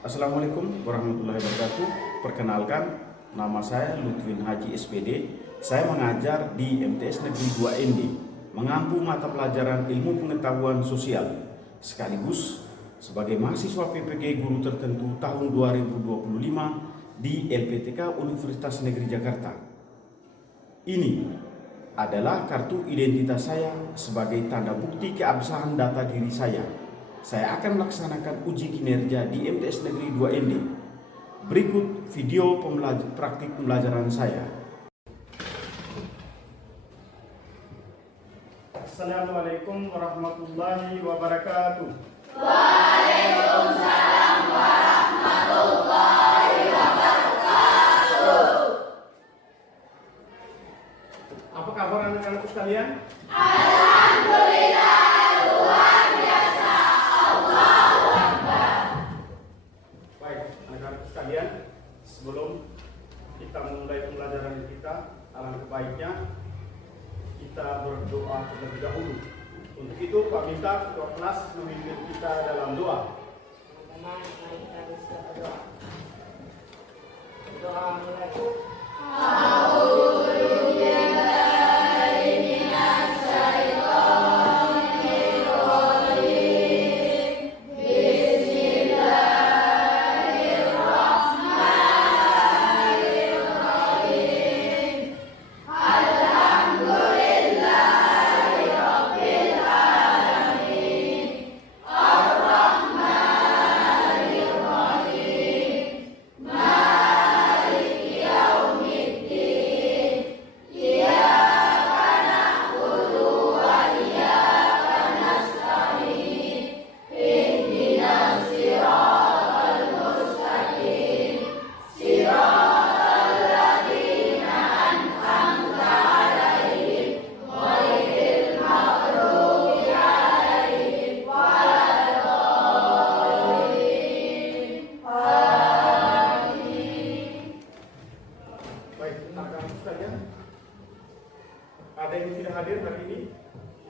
Assalamualaikum warahmatullahi wabarakatuh. Perkenalkan, nama saya Lutfin Haji SPD. Saya mengajar di MTS Negeri 2 ND, mengampu mata pelajaran ilmu pengetahuan sosial, sekaligus sebagai mahasiswa PPG guru tertentu tahun 2025 di LPTK Universitas Negeri Jakarta. Ini adalah kartu identitas saya sebagai tanda bukti keabsahan data diri saya. Saya akan melaksanakan uji kinerja di MTS Negeri 2 ND. Berikut video praktik pembelajaran saya. Assalamualaikum warahmatullahi wabarakatuh. Waalaikumsalam warahmatullahi wabarakatuh. Apa kabar anak-anakku sekalian? Alhamdulillah, luar biasa. Allahu Akbar. Baik, anak-anakku sekalian, sebelum kita memulai pembelajaran kita, alangkah baiknya kita berdoa terlebih dahulu. Untuk itu, Pak minta ketua kelas memimpin kita dalam doa. Mari kita bisa berdoa. Doa mulai. Ada yang tidak hadir hari ini?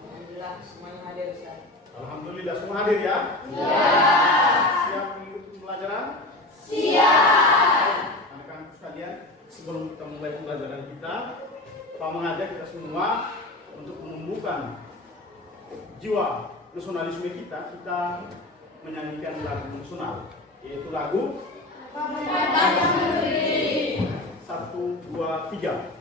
Alhamdulillah semuanya hadir, Ustaz. Alhamdulillah semua hadir ya? Ya. Siap mengikuti pembelajaran? Siap. Anak-anak sekalian, sebelum kita mulai pembelajaran kita, Pak mengajak kita semua untuk menumbuhkan jiwa nasionalisme kita menyanyikan lagu nasional, yaitu lagu satu, dua, tiga.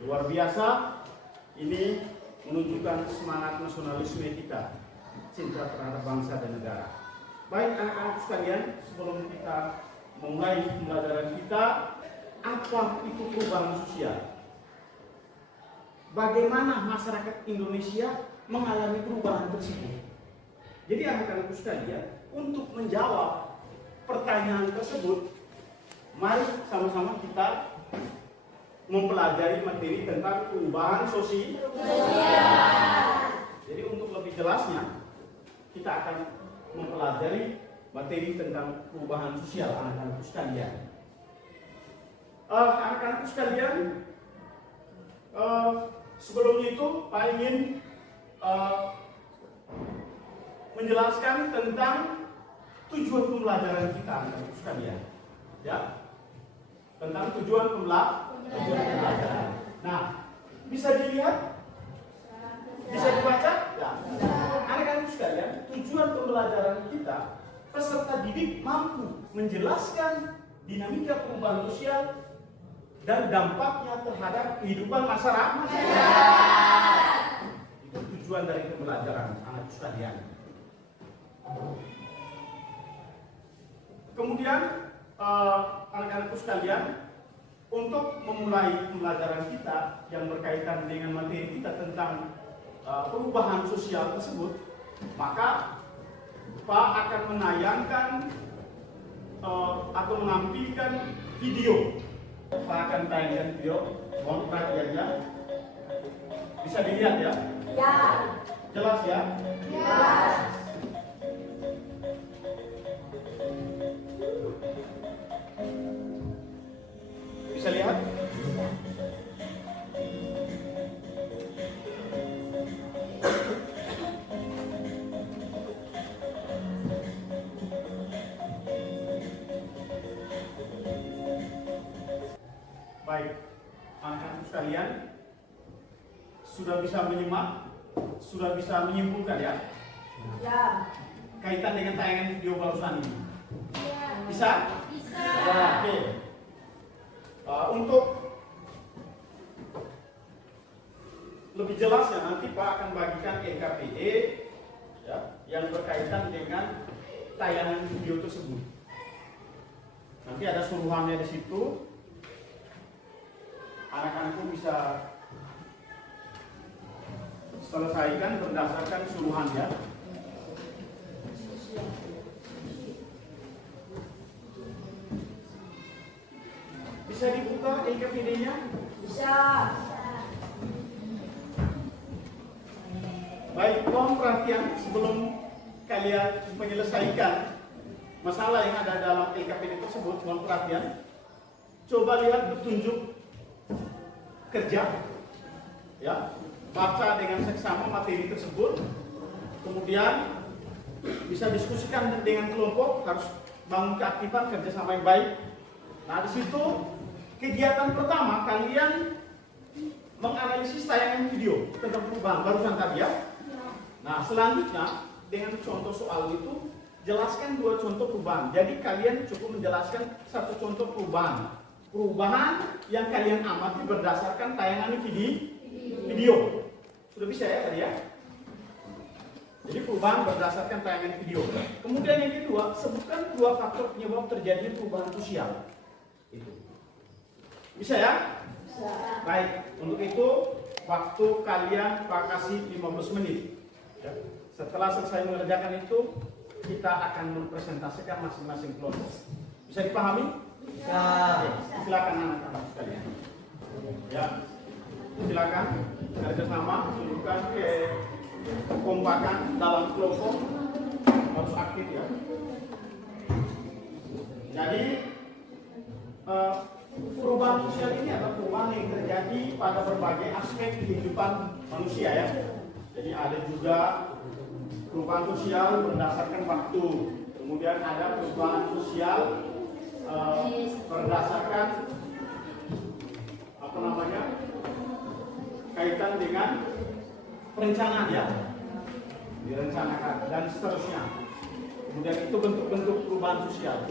Luar biasa, ini menunjukkan semangat nasionalisme kita, cinta terhadap bangsa dan negara. Baik anak-anak sekalian, sebelum kita memulai pembelajaran kita, apa itu perubahan sosial? Bagaimana masyarakat Indonesia mengalami perubahan tersebut? Jadi anak-anak sekalian, untuk menjawab pertanyaan tersebut, mari sama-sama kita mempelajari materi tentang perubahan sosial. Jadi untuk lebih jelasnya, kita akan mempelajari materi tentang perubahan sosial anak-anak sekalian. Anak-anak sekalian, sebelumnya itu Pak ingin menjelaskan tentang tujuan pembelajaran kita anak-anak sekalian. Ya, tentang tujuan pembelajaran. Nah, bisa dilihat? Bisa dibaca? Ya. Anak-anak sekalian, tujuan pembelajaran kita, peserta didik mampu menjelaskan dinamika perubahan sosial dan dampaknya terhadap kehidupan masyarakat. Itu tujuan dari pembelajaran anak sekalian. Kemudian anak-anakku sekalian, untuk memulai pembelajaran kita yang berkaitan dengan materi kita tentang perubahan sosial tersebut, maka Pak akan menayangkan atau menampilkan video. Pak akan tayangkan video. Mohon perhatiannya. Bisa dilihat ya? Ya. Jelas ya? Jelas. Bisa lihat? Baik, anak-anak sekalian, sudah bisa menyimak, sudah bisa menyimpulkan ya, Ya. kaitan dengan tayangan video barusan ini. Ya. Bisa? Bisa. Oke. Untuk lebih jelas ya, nanti Pak akan bagikan EKPD ya, yang berkaitan dengan tayangan video tersebut. Nanti ada suruhannya di situ. Anak-anak pun bisa selesaikan berdasarkan suruhannya. Bisa dibuka EKPD-nya? Bisa. Baik, mohon perhatian sebelum kalian menyelesaikan masalah yang ada dalam EKPD tersebut. Mohon perhatian. Coba lihat petunjuk kerja, ya, baca dengan seksama materi tersebut, kemudian bisa diskusikan dengan kelompok, harus bangun keaktifan kerjasama yang baik. Nah, di situ kegiatan pertama kalian menganalisis tayangan video tentang perubahan barusan tadi ya. Nah, selanjutnya dengan contoh soal itu jelaskan 2 contoh perubahan. Jadi kalian cukup menjelaskan 1 contoh perubahan yang kalian amati berdasarkan tayangan video. Sudah bisa ya tadi ya? Jadi perubahan berdasarkan tayangan video. Kemudian yang kedua, sebutkan 2 faktor penyebab terjadinya perubahan sosial. Itu. Bisa ya? Bisa. Baik, untuk itu waktu kalian Pak kasih 15 menit. Ya. Setelah selesai mengerjakan itu, kita akan mempresentasikan masing-masing kelompok. Bisa dipahami? Bisa. Silakan anak-anak sekalian. Ya, silakan kerjasama, tunjukkan kekompakan dalam kelompok, harus aktif ya. Jadi perubahan sosial ini adalah perubahan yang terjadi pada berbagai aspek kehidupan manusia ya. Jadi ada juga perubahan sosial berdasarkan waktu, kemudian ada perubahan sosial berdasarkan kaitan dengan perencanaan ya, direncanakan dan seterusnya. Kemudian itu bentuk-bentuk perubahan sosial.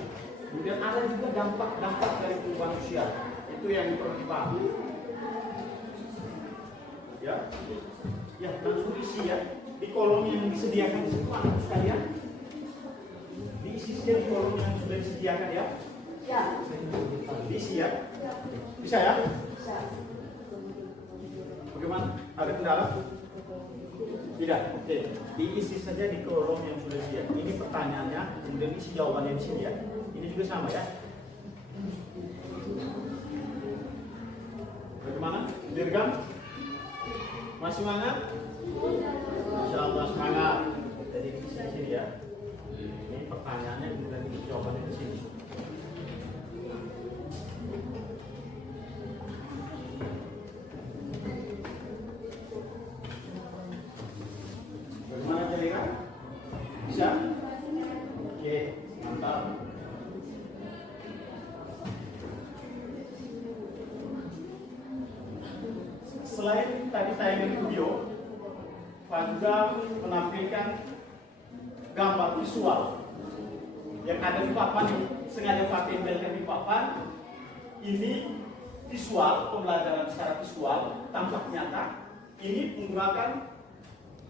Kemudian ada juga dampak-dampak dari perubahan sosial. Itu yang perlu dipahami. Ya, ya langsung isi ya di kolom yang disediakan di situ anak sekalian. Diisi saja di kolom yang sudah disediakan ya. Ya. Diisi ya. Bisa ya? Bisa. Bagaimana? Ada kendala? Tidak. Oke. Diisi saja di kolom yang sudah disediakan. Ini pertanyaannya, kemudian isi jawabannya di sini ya. Ini juga sama ya. Bagaimana? Dirgam? Masih semangat? Insyaallah semangat. Jadi di sini ya. Ini pertanyaannya kemudian isi jawabannya di sini. Bagaimana Jelika? Bisa? Oke, mantap. Selain tadi tayangan video, Pak juga menampilkan gambar visual yang ada di papan ini. Sengaja Pak tempelkan di papan. Ini visual, pembelajaran secara visual, tampak nyata. Ini menggunakan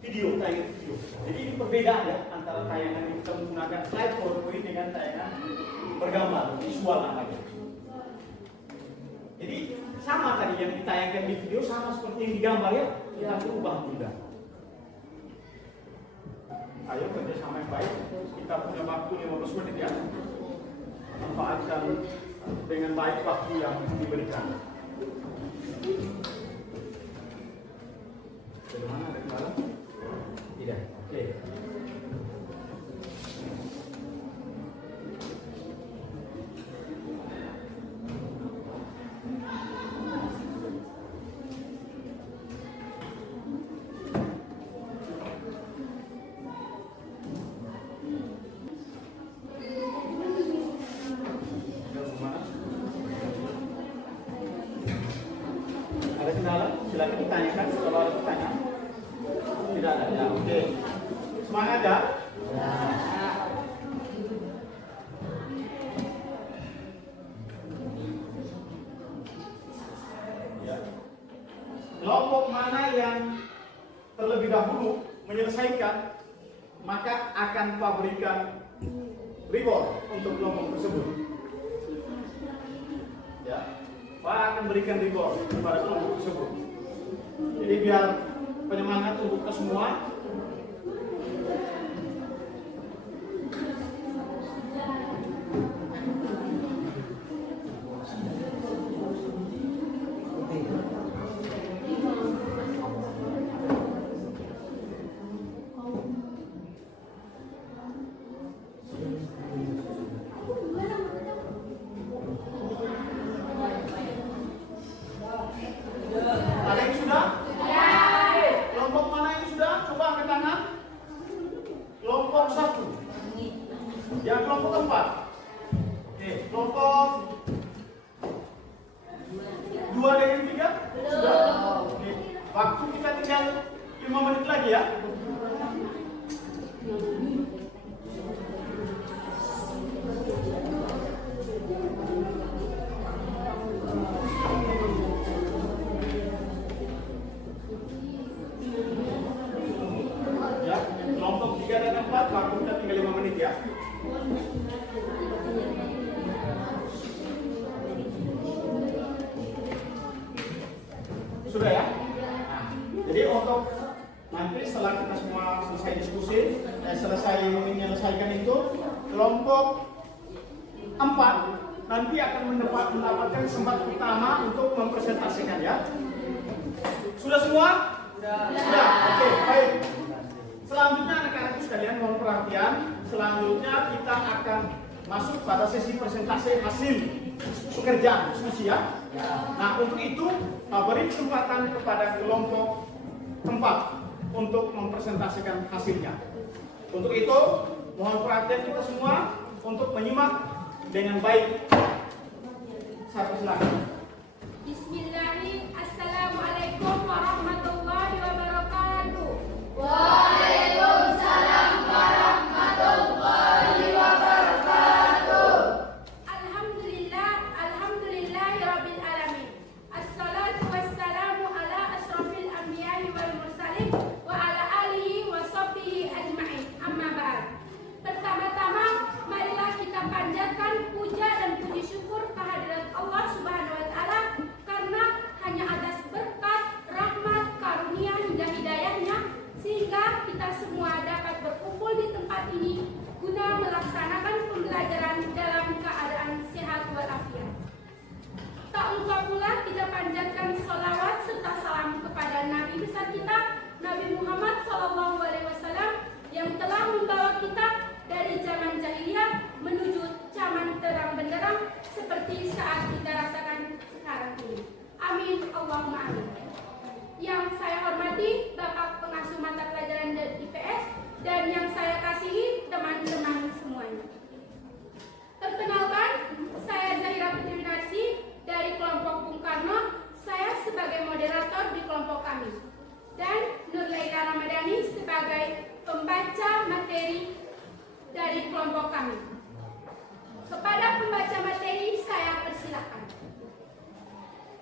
video, tayangan video. Jadi ini perbedaan ya antara tayangan yang kita menggunakan slide PowerPoint dengan tayangan bergambar, visual namanya. Jadi sama tadi yang ditayangkan di video sama seperti yang digambar ya, kita ubah juga. Ayo kerjasama yang baik. kita punya waktu 15 menit ya. Manfaatkan dengan baik waktu yang diberikan. Bagaimana, ada kendala? Tidak. Oke. Ada kendala? Silakan ditanyakan kalau ada pertanyaan. Tidak ada ya. Oke. Semangat ya. Ya. Kelompok mana yang terlebih dahulu menyelesaikan, maka akan Pak berikan reward untuk kelompok tersebut. Ya. Pak akan berikan reward kepada kelompok tersebut. Jadi biar penyemangat untuk kita semua. Ada yang sudah? Kelompok mana yang sudah? Coba angkat tangan. Kelompok 1. Yang kelompok 4. Oke, kelompok 2 dan yang 3? Sudah? Oke. Waktu kita tinggal 5 menit lagi ya. Ya, kelompok 3 dan 4, waktu kita tinggal 5 menit ya. Sudah ya? Nah, jadi untuk nanti setelah kita semua selesai diskusi, selesai menyelesaikan itu, kelompok 4 nanti akan mendapatkan kesempatan utama untuk mempresentasikan ya. Sudah semua? Sudah. Oke, baik. Selanjutnya anak-anakku sekalian mohon perhatian. Selanjutnya kita akan masuk pada sesi presentasi hasil pekerjaan diskusi ya. Nah, untuk itu beri kesempatan kepada kelompok 4 untuk mempresentasikan hasilnya. Untuk itu mohon perhatian kita semua untuk menyimak dengan baik. Saya persilakan. Bismillahirrahmanirrahim. Assalamualaikum warahmatullahi wabarakatuh. Waalaikumsalam warahmatullahi wabarakatuh. Alhamdulillahirabbil alamin. Assalatu wassalamu ala asrofil anbiya'i wal mursalin wa ala alihi wa sahbihi ajma'in. Amma ba'd. Pertama-tama marilah kita panjatkan puja dan puji syukur kehadirat Allah Subhanahu wa taala karena hanya atas berkat, rahmat, karunia hingga hidayahnya sehingga kita semua dapat berkumpul di tempat ini guna melaksanakan pembelajaran dalam keadaan sehat walafiat. Tak lupa pula kita panjatkan sholawat serta salam kepada Nabi besar kita, Nabi Muhammad SAW yang telah membawa kita dari zaman jahiliyah menuju zaman terang benderang seperti saat kita rasakan sekarang ini. Amin, Allahumma amin. Yang saya hormati Bapak Pengasuh Mata Pelajaran IPS dan yang saya kasihi teman-teman semuanya. Perkenalkan, saya Zahira Putri Winarsi dari kelompok Bung Karno. Saya sebagai moderator di kelompok kami dan Nur Laila Ramadhani sebagai pembaca materi dari kelompok kami. Kepada pembaca materi saya persilakan.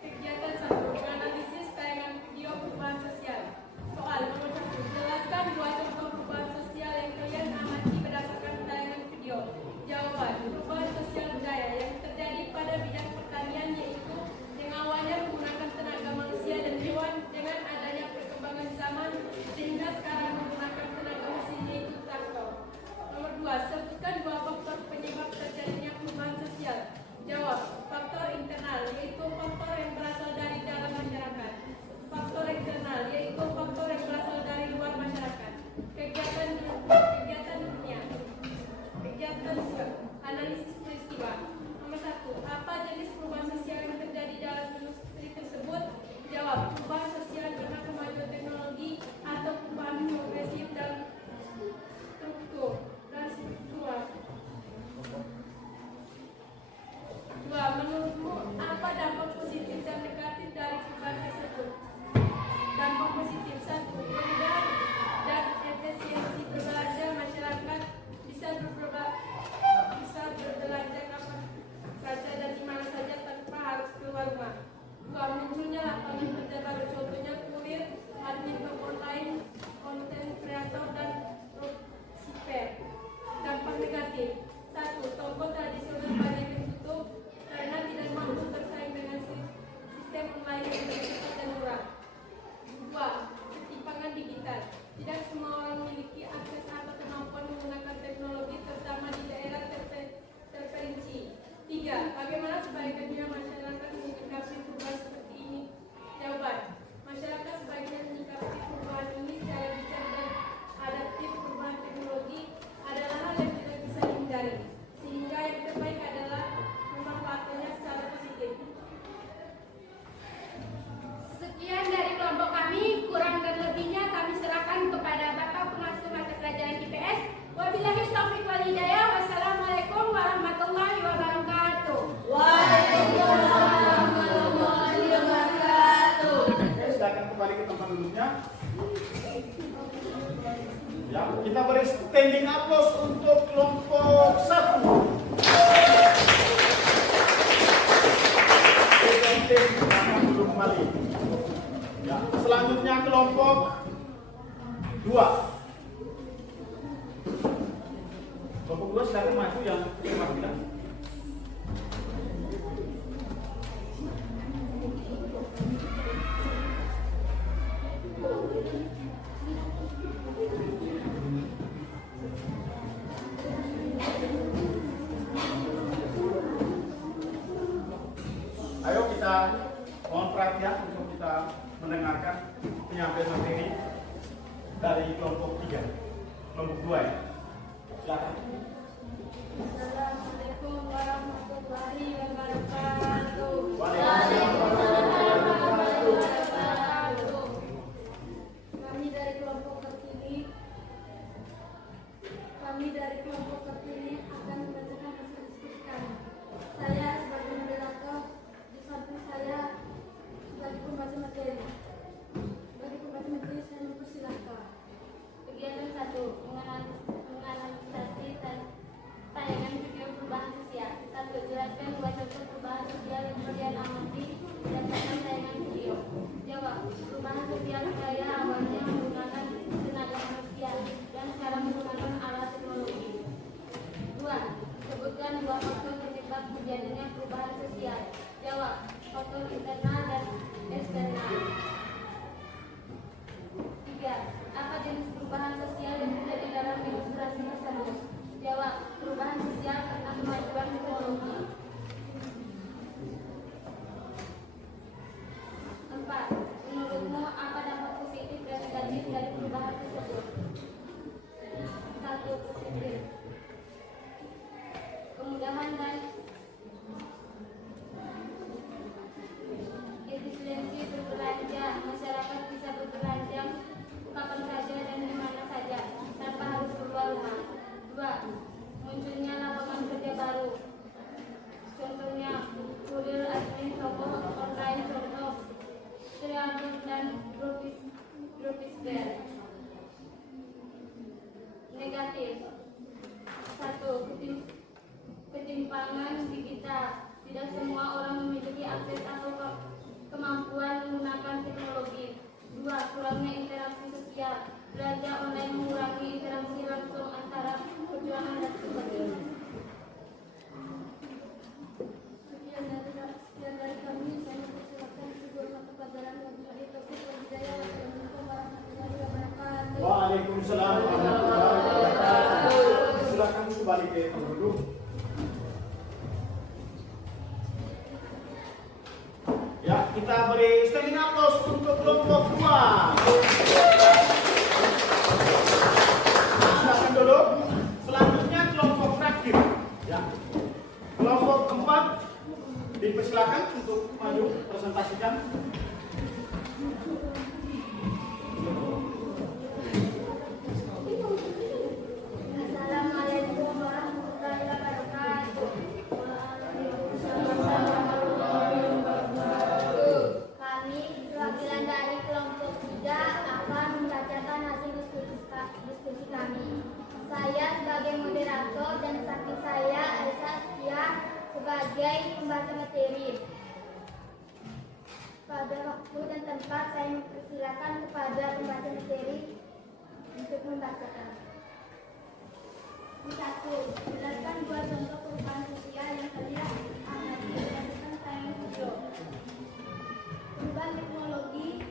Kegiatan 1. Menganalisis tayangan video perubahan sosial. Soal nomor 1. Jelaskan 2 contoh perubahan sosial yang kalian amati berdasarkan tayangan video. Jawaban. Perubahan sosial budaya yang terjadi pada bidang pertanian yaitu yang awalnya menggunakan tenaga manusia dan hewan dengan adanya perkembangan zaman sehingga sekarang menggunakan tenaga mesin yaitu traktor. Nomor 2. Kelompok 2 silakan maju yang perwakilan. Ayo kita mohon perhatian untuk kita mendengarkan penyampaian materi dari kelompok 3, kelompok 2 ya. Silakan. Assalamualaikum warahmatullahi wabarakatuh. Waalaikumsalam warahmatullahi wabarakatuh. Kami dari kelompok terpilih akan membacakan hasil diskusi kami. Saya sebagai moderator, di samping saya sebagai pembaca materi. Bagi pembaca materi saya mempersilahkan. Kegiatan 1, menganalisasi tayangan video perubahan sosial. 1. Jelaskan 2 contoh perubahan sosial yang kalian amati berdasarkan tayangan video. Jawab. Perubahan sosial saya awalnya menggunakan tenaga manusia dan sekarang menggunakan alat teknologi. 2. Sebutkan 2 faktor penyebab terjadinya perubahan sosial. Jawab. Faktor internal dan eksternal. 3. Apa jenis perubahan sosial yang terjadi dalam ilustrasi tersebut? Jawab. Perubahan sosial karena kemajuan teknologi. 4. Menurutmu apa dampak positif dan negatif dari perubahan tersebut? 1. Positif. Kemudahan dan efisiensi berbelanja. Masyarakat bisa berbelanja kapan saja dan di mana saja tanpa harus keluar rumah. 2. Munculnya lapangan kerja baru. Contohnya kurir, admin, toko online, contoh kreator dan Groupsware. Negatif. 1. Ketimpangan digital. Tidak semua orang memiliki akses atau kemampuan menggunakan teknologi. 2. Kurangnya interaksi sosial. Belanja online mengurangi interaksi langsung antara perjuangan dan sebagainya. Sekian dari kami. Saya mempersilakan kedua mata pelajaran Wabillahi taufiq wal hidayah. Wassalamualaikum warahmatullahi wabarakatuh. Waalaikumsalam warahmatullahi wabarakatuh. Silakan kembali ke tempat duduk. Ya, kita beri standing applause untuk kelompok 2. Silakan duduk. Selanjutnya kelompok terakhir. Ya. Kelompok 4 dipersilakan untuk maju presentasikan. Assalamualaikum warahmatullahi wabarakatuh. Kami perwakilan dari kelompok 3 akan membacakan hasil diskusi kami. Saya sebagai moderator dan samping saya Aisyah Setia sebagai pembaca materi. Pada waktu dan tempat saya mempersilakan kepada pembaca materi untuk membacakan. 1. Jelaskan 2 contoh perubahan sosial yang kalian amati berdasarkan tayangan video. Perubahan teknologi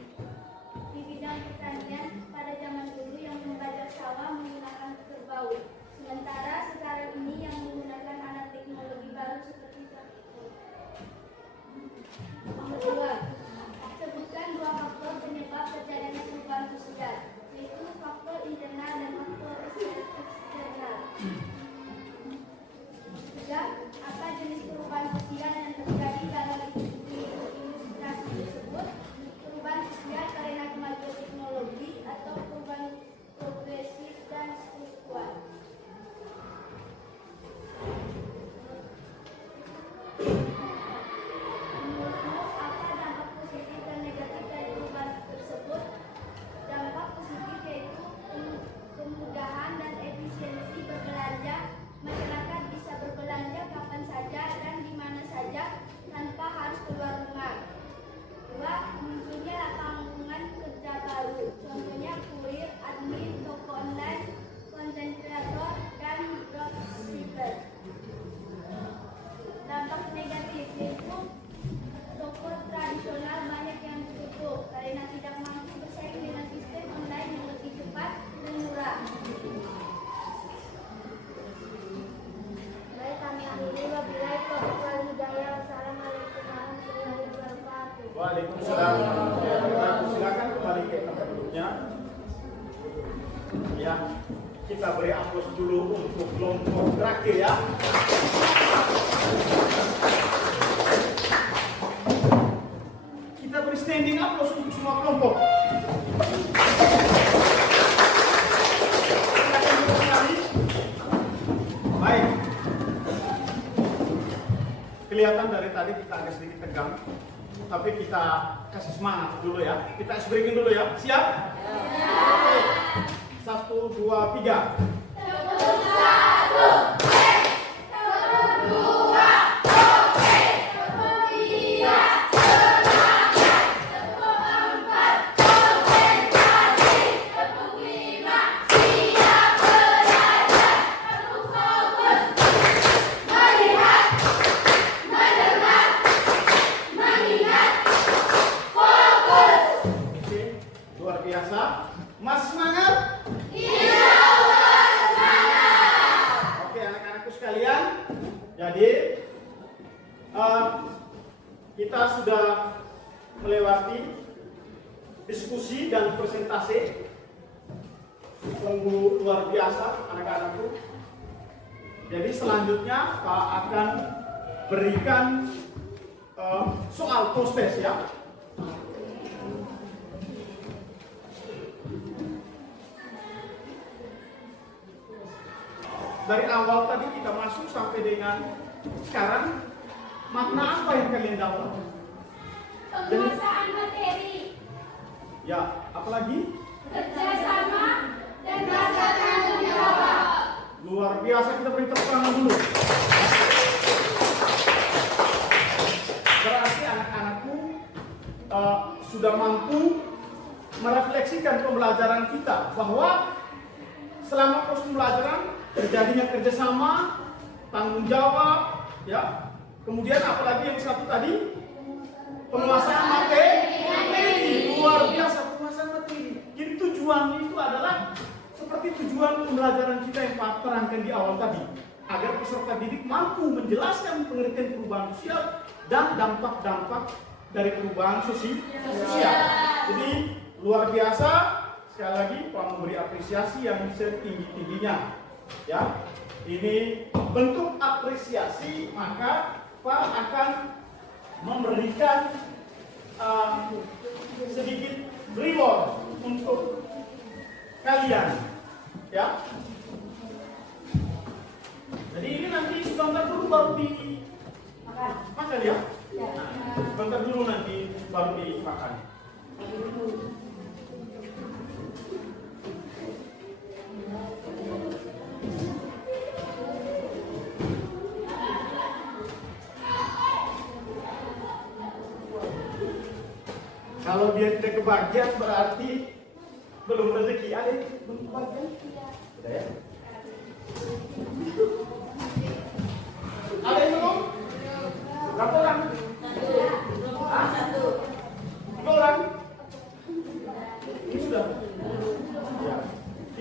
di bidang pertanian pada zaman dulu yang membajak sawah menggunakan kerbau, sementara sekarang ini yang menggunakan alat teknologi baru seperti traktor. 2. Sebutkan 2 faktor penyebab terjadinya perubahan sosial, yaitu faktor internal dan faktor eksternal. 3. Kita beri aplaus dulu untuk kelompok terakhir ya. Kita beri standing aplaus untuk semua kelompok. Baik. Kelihatan dari tadi kita agak sedikit tegang, tapi kita kasih semangat dulu ya. Kita breaking dulu ya. Siap? Oke. 1, 2, 3. Tepuk satu, tepuk dua, tepuk tiga, semangat, tepuk empat, konsentrasi, tepuk lima, siap belajar, tepuk fokus, melihat, mendengar, mengingat, fokus. Oke, luar biasa. Mas semangat? Oke, anak-anakku sekalian, jadi kita sudah melewati diskusi dan presentasi. Sungguh luar biasa anak-anakku. Jadi selanjutnya Pak akan berikan soal post test ya. Dari awal tadi kita masuk sampai dengan sekarang, makna apa yang kalian dapat? Penguasaan materi, Ya, apalagi? kerjasama, dan Rasa tanggung jawab. Luar biasa, kita beri tepuk tangan dulu. Berarti anak-anakku sudah mampu merefleksikan pembelajaran kita bahwa selama proses pembelajaran terjadinya kerjasama, tanggung jawab, ya. Kemudian apalagi yang satu tadi, penguasaan materi. Luar biasa penguasaan materi. Jadi tujuannya itu adalah seperti tujuan pembelajaran kita yang Pak terangkan di awal tadi, agar peserta didik mampu menjelaskan pengertian perubahan sosial dan dampak-dampak dari perubahan sosial. Jadi luar biasa. Sekali lagi Pak memberi apresiasi yang setinggi-tingginya. Ya, ini bentuk apresiasi, maka Pak akan memberikan sedikit reward untuk kalian, ya. Jadi ini nanti sebentar dulu baru dimakan ya. Sebentar dulu nanti baru dimakan. Kalau dia tidak kebagian berarti belum rezeki. Ada yang belum kebagian? Sudah ya? Ada yang belum? Berapa orang? Satu. 3 orang? Ini sudah? Ya.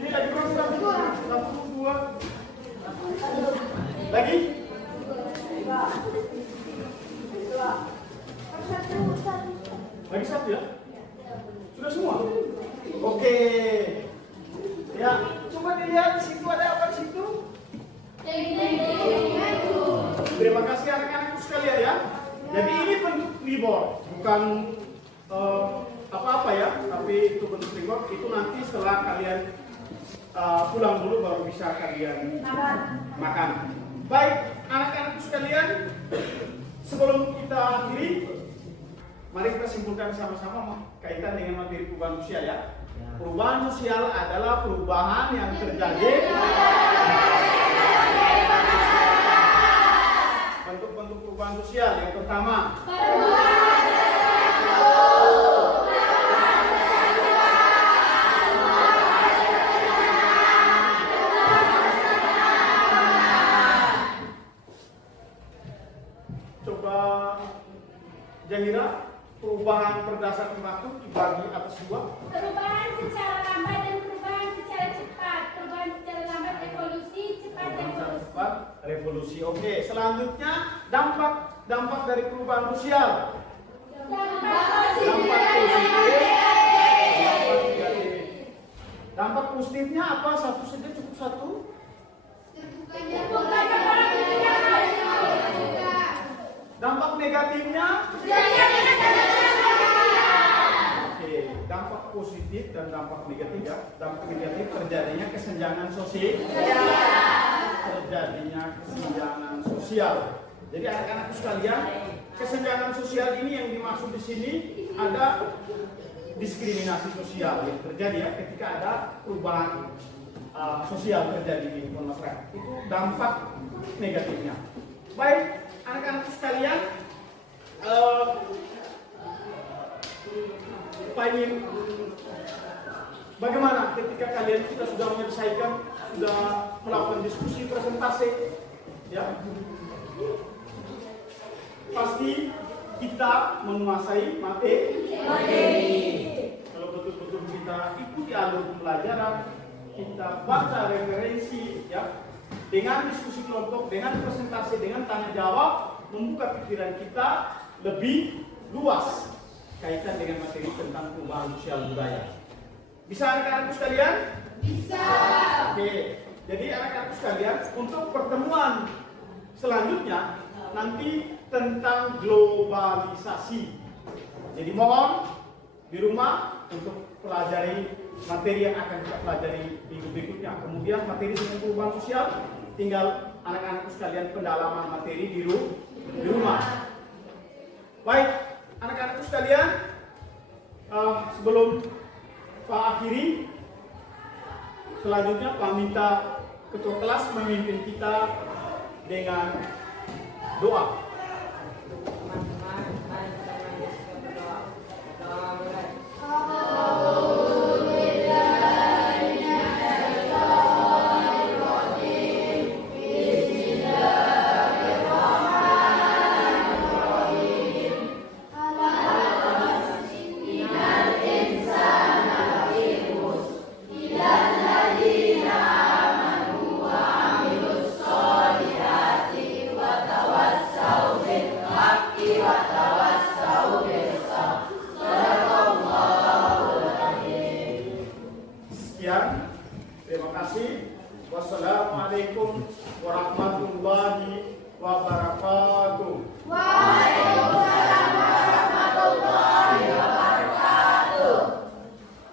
Ini lagi kurang 1, 2. Lagi? Lagi 1 ya? Sudah semua? Oke. Ya, coba dilihat di situ ada apa di situ? Terima kasih anak-anakku sekalian ya. Jadi ini bentuk reward, bukan apa-apa ya, tapi itu bentuk reward. Itu nanti setelah kalian pulang dulu baru bisa kalian makan. Baik, anak-anakku sekalian, sebelum kita akhiri, mari kita simpulkan sama-sama kaitan dengan materi perubahan sosial ya. Perubahan sosial adalah perubahan yang terjadi. Bentuk-bentuk perubahan sosial yang pertama. Coba Jahira, perubahan berdasarkan waktu dibagi atas 2. Perubahan secara lambat dan perubahan secara cepat. Perubahan secara lambat evolusi, cepat evolusi. Cepat revolusi. Oke, selanjutnya dampak dari perubahan sosial. Dampak Dampak positif. Dampak positifnya apa? Satu saja cukup satu-satu. Dampak negatifnya? Oke, dampak positif dan dampak negatif ya. Dampak negatif terjadinya kesenjangan sosial. Terjadinya kesenjangan sosial. Jadi anak-anakku sekalian, kesenjangan sosial ini yang dimaksud di sini ada diskriminasi sosial yang terjadi ya ketika ada perubahan sosial terjadi di lingkungan masyarakat. Itu dampak negatifnya. Baik, anak-anakku sekalian, ingin bagaimana ketika kalian kita sudah menyelesaikan, sudah melakukan diskusi presentasi, ya pasti kita menguasai materi. Kalau betul-betul kita ikuti alur pembelajaran, kita baca referensi, ya, dengan diskusi kelompok, dengan presentasi, dengan tanya jawab, membuka pikiran kita lebih luas kaitan dengan materi tentang perubahan sosial budaya. Bisa anak-anakku sekalian? Bisa. Oke. Jadi anak-anakku sekalian, untuk pertemuan selanjutnya nanti tentang globalisasi. Jadi mohon di rumah untuk pelajari materi yang akan kita pelajari minggu berikutnya. Kemudian materi tentang perubahan sosial, tinggal anak-anakku sekalian pendalaman materi di rumah. Baik, anak-anakku sekalian, sebelum Pak akhiri, selanjutnya Pak minta ketua kelas memimpin kita dengan doa. Teman-teman, mari kita berdoa. Doa mulai. Sekian, terima kasih. Wassalamualaikum warahmatullahi wabarakatuh.